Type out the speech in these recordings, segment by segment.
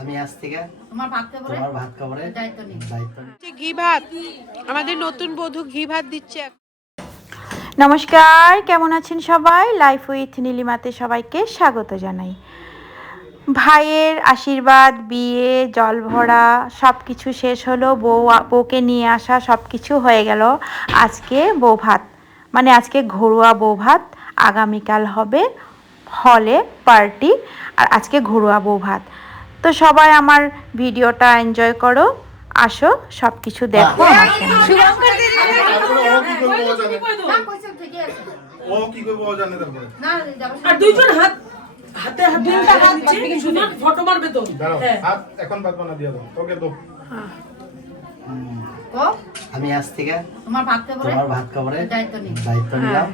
আমি আজ থেকে তোমার ভাত খাবারের দায়িত্ব নিই। ঘি ভাত, আমাদের নতুন বধূ ঘি ভাত দিচ্ছে। নমস্কার, কেমন আছেন সবাই? লাইফ উইথ নীলিমাতে সবাইকে স্বাগত জানাই। ভাইয়ের আশীর্বাদ, বিয়ে, জল ভরা সব কিছু শেষ হলো, বউকে নিয়ে আসা সব কিছু হয়ে গেল। আজকে বউ ভাত, মানে আজকে ঘরোয়া বউ ভাত। আগামীকাল হবে হলে পার্টি, আর আজকে ঘরোয়া বউ ভাত। তো সবাই আমার ভিডিওটা এনজয় করো, আসো সব কিছু দেখো আমার সঙ্গে। ও কি করব ও জানে তারপরে আর দুইজন হাত হাতে হাতে নিচে সুন্দর ফটো মারবে তো। হাত এখন বাদ বানা দিয়া দাও ওকে দাও। আমি আজ থেকে তোমার ভাত খাবারের দায়িত্ব নিলাম,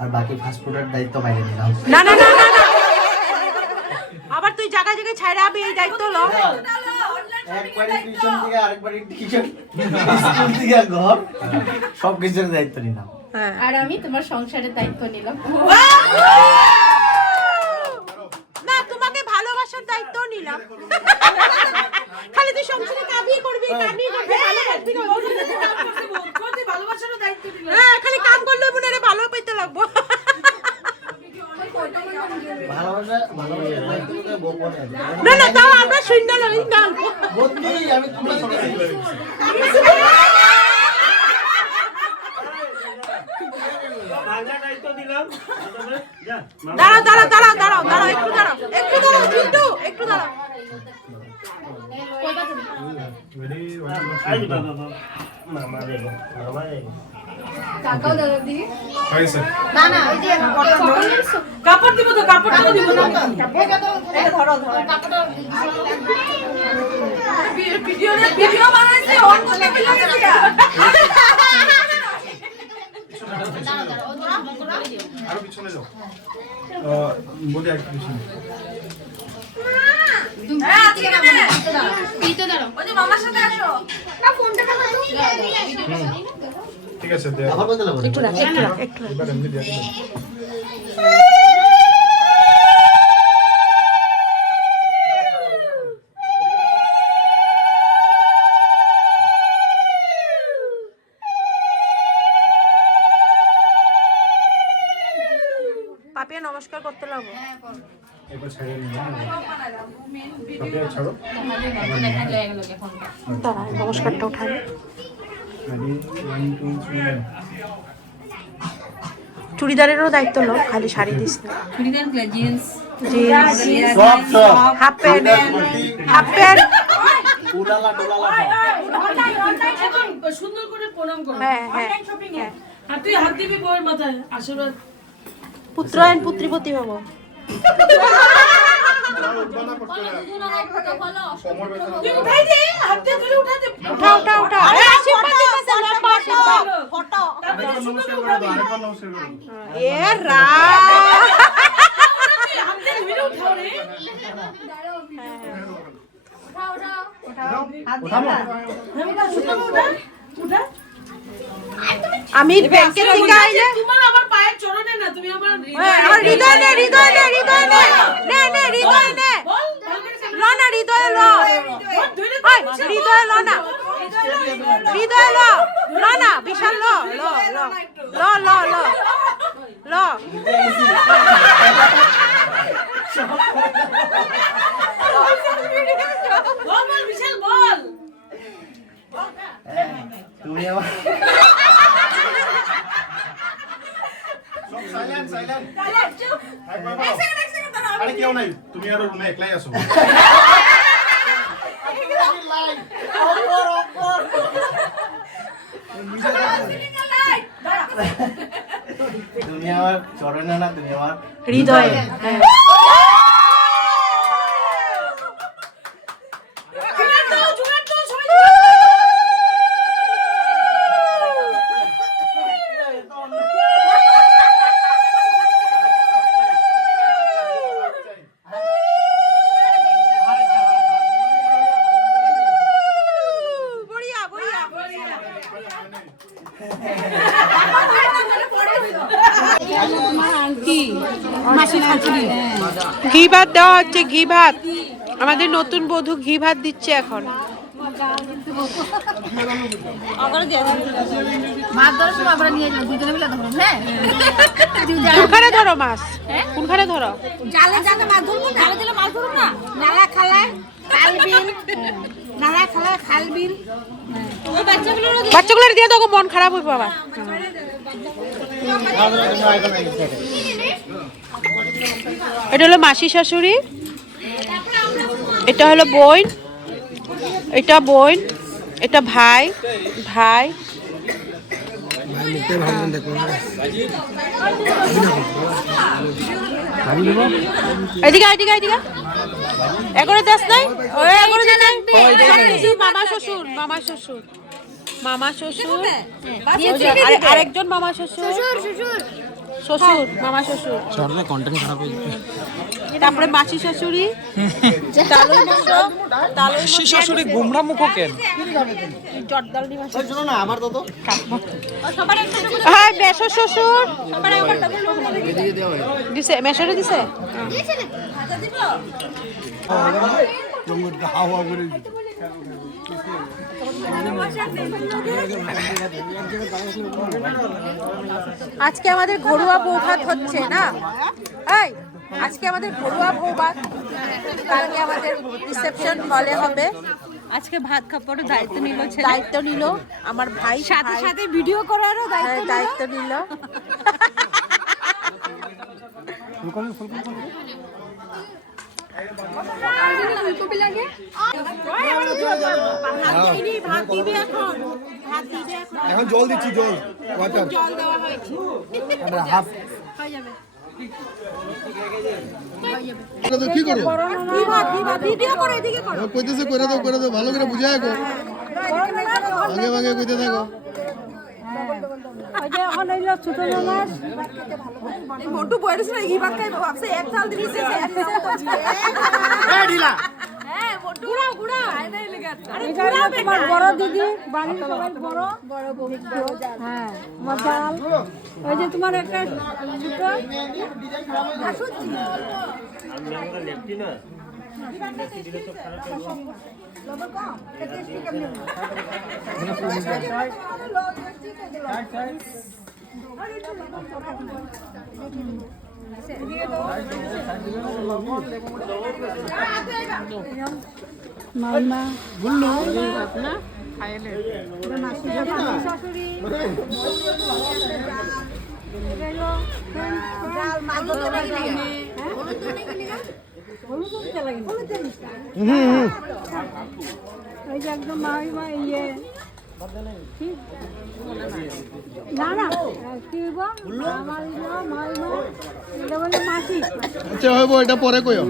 আর বাকি ফাস্ট ফুডের দায়িত্ব বাইরে নিলাম। না না না না না, আবার তুই জায়গায় জায়গায় ছাইরা আমি এই দায়িত্ব লো। একবারই টিউশন থেকে আরেকবারই টিউশন, স্কুল থেকে ঘর, সব কিছুর দায়িত্ব নিলাম। আর আমি তোমার সংসারের দায়িত্ব নিলাম। না, তোমাকে ভালোবাসার দায়িত্ব নিলাম। খালি তুই সংসারে কাবি করবি, ভালোবাসবি না। তুই ভালোবাসারও দায়িত্ব দিলা। হ্যাঁ, খালি কাম করলে মনে ভালো পেতে লাগবো। ভালোবাসা গোপনে না না, তাও আমরা শুননা লই গান বন্ধু, আমি তোমার দাঁড়াও দাঁড়াও দাঁড়াও দাঁড়াও দাঁড়াও, একটু দাঁড়াও, একটু দাঁড়াও, চিন্টু একটু দাঁড়াও। টাকাও দাদা দি। হয়েছে না না, ওই যে কাপড় দিব তো, কাপড়টা দিব না। এটা তো ধরো ধরো কাপড়টা ভিডিও বানাইছে অন করতে বলে গেছে। আরো পিছনে যাও। বলি আর পিছনে হ্যাঁ, আজকে না পিতে দাঁড়াও। ওই যে মামার সাথে আসো। না ফোনটা দাও। ঠিক আছে দে আবার বলতে লাগবে একটু রাখ, একটু রাখ, একটু রাখ। এবার এমনি দিয়া পাপিয়া নমস্কার করতে লাগবো। এবার ছাড়িয়ে নিয়ে পাপিয়া ছাড়ো। দাঁড়া, নমস্কারটা উঠাবে। রেডি 1 2 3 চুড়িদারেরও দায়িত্ব লো, খালি শাড়ি দিস না। চুড়িদার প্লে জিন্স জিন্স, সব সব হাফ প্যান্ট, হাফ প্যান্ট। উলালা টুলালা সুন্দর করে প্রণাম করো। হ্যাঁ হ্যাঁ, আর তুই হাত দিবি বউয়ের মাথায় আশীর্বাদ। পুত্রায়ণ পুত্রীপতি হব। তুই উঠাই দে, হাত দিয়ে ধরে উঠাই দে। উঠা উঠা উঠা, এই আশীর্বাদ দিতেছে, লম্বা আশীর্বাদ। তারপরে সুন্দর করে নমস্কার করে উঠাবি। দাও আরেকবার নমস্কার করে দাও। এ রা, তুই হাত দিয়ে ধরে উঠাও রে। উঠাবো হ্যাঁ, সুন্দর করে উঠা। উঠা। আমি ব্যাংকের থেকে আইলে তোমার আমার পায়ের চরণে না, তুমি আমার আমার হৃদয় নে, হৃদয় নে, হৃদয় নে, নে নে হৃদয় নে, বল, ভালো করে ল না হৃদয় ল, ধরে ওই হৃদয় ল না, হৃদয় ল, ল না বিশাল ল, ল ল ল ল ল ল। বল, বল বিশাল বল। তুমি আমার সব সাইলেন্ট সাইলেন্ট একবার বলো। আরে কেউ নাই, তুমি আর রুমে একলাই আছো। তুমি আমার চরণে না, তুমি আমার হৃদয়ে। জুগাড় দাও, জুগাড় দাও, সবাই বড়িয়া বড়িয়া। ঘি ভাত দেওয়া হচ্ছে, ঘি ভাত। আমাদের নতুন বধূ ঘি ভাত দিচ্ছে এখন। মাছ ধরার সময় আমরা নিয়ে যাবো দুজনে মিলে ধরুন হ্যাঁ কোনখানে ধরো মাছ? কোনখানে ধরো? জালে জালে মাছ ধরবো না জালে জালে মাছ ধরুন না নালা খালায় খাল বিল নালা খালায় খাল বিল বাচ্চাগুলোর দিয়ে দেখো মন খারাপ হইব আবার। এটা হলো মাসি শাশুড়ি, এটা হলো বোন, এটা বোন, এটা ভাই ভাই এদিকে এদিকে এদিকে এগোরে যাস নাই এগোরে যাস নাই মামা শ্বশুর মামা শ্বশুর মামা শ্বশুর আরেকজন মামা শ্বশুর শ্বশুর মামা শ্বশুর কন্টেন্ট খারাপ হয়ে যাবে। তারপরে মাসি শাশুড়ি মাসি শাশুড়ি গুমরা মুখো কেন? শোনো না আমার তো হ্যাঁ মেশো শ্বশুর দিছে মেশোরে দিছে আজকে আমাদের ঘরোয়া বৌভাত হচ্ছে না এই আজকে আমাদের ঘরোয়া বৌভাত, কালকে আমাদের রিসেপশন হলে হবে। আজকে ভাত খাবারও দায়িত্ব নিল, দায়িত্ব নিল আমার ভাই, সাথে সাথে ভিডিও করারও দায়িত্ব নিল। এখন জল দিচ্ছি, জল ওয়াটার হাফ কি করো কইতেছে করে দাও ভালো করে বুঝায় গো আগে আগে কইতে থাকো। মোটু বয়স না এই ভাত খাইবো ভাবছে এক চাল দিছে বড় দিদি বাড়ির সবাই বড় বড় হ্যাঁ মজাল ওই যে তোমার একটা মামা বললো আপনার খাইলে মাসি শাশুড়ি ওই যে একদম মাইমা ইয়ে না না কি আমার মাইমা এটা বলে মাসি। আচ্ছা হইব এটা পরে কইও।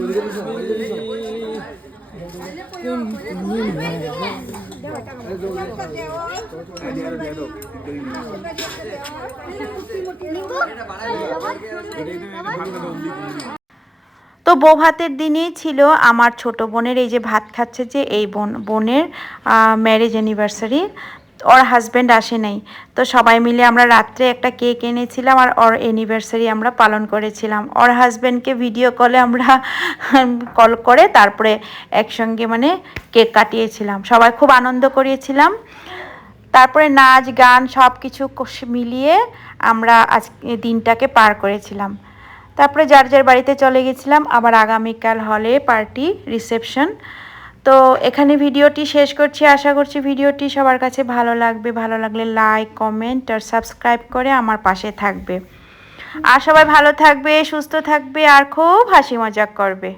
তো বৌভাতের দিনেই ছিল আমার ছোট বোনের এই যে ভাত খাচ্ছে যে এই বোনের ম্যারেজ অ্যানিভার্সারি। ওর হাজব্যান্ড আসে নাই, তো সবাই মিলে আমরা রাত্রে একটা কেক এনেছিলাম আর ওর অ্যানিভার্সারি আমরা পালন করেছিলাম। ওর হাজব্যান্ডকে ভিডিও কলে আমরা কল করে তারপরে একসঙ্গে মানে কেক কাটিয়েছিলাম, সবাই খুব আনন্দ করিয়েছিলাম। তারপরে নাচ গান সব কিছু মিলিয়ে আমরা আজ দিনটাকে পার করেছিলাম। তারপরে যার যার বাড়িতে চলে গেছিলাম, আবার আগামীকাল হলে পার্টি রিসেপশন। তো এখানে ভিডিওটি শেষ করছি, আশা করছি ভিডিওটি সবার কাছে ভালো লাগবে। ভালো লাগলে লাইক কমেন্ট আর সাবস্ক্রাইব করে আমার পাশে থাকবে। আর সবাই ভালো থাকবে, সুস্থ থাকবে আর খুব হাসি মজাক করবে।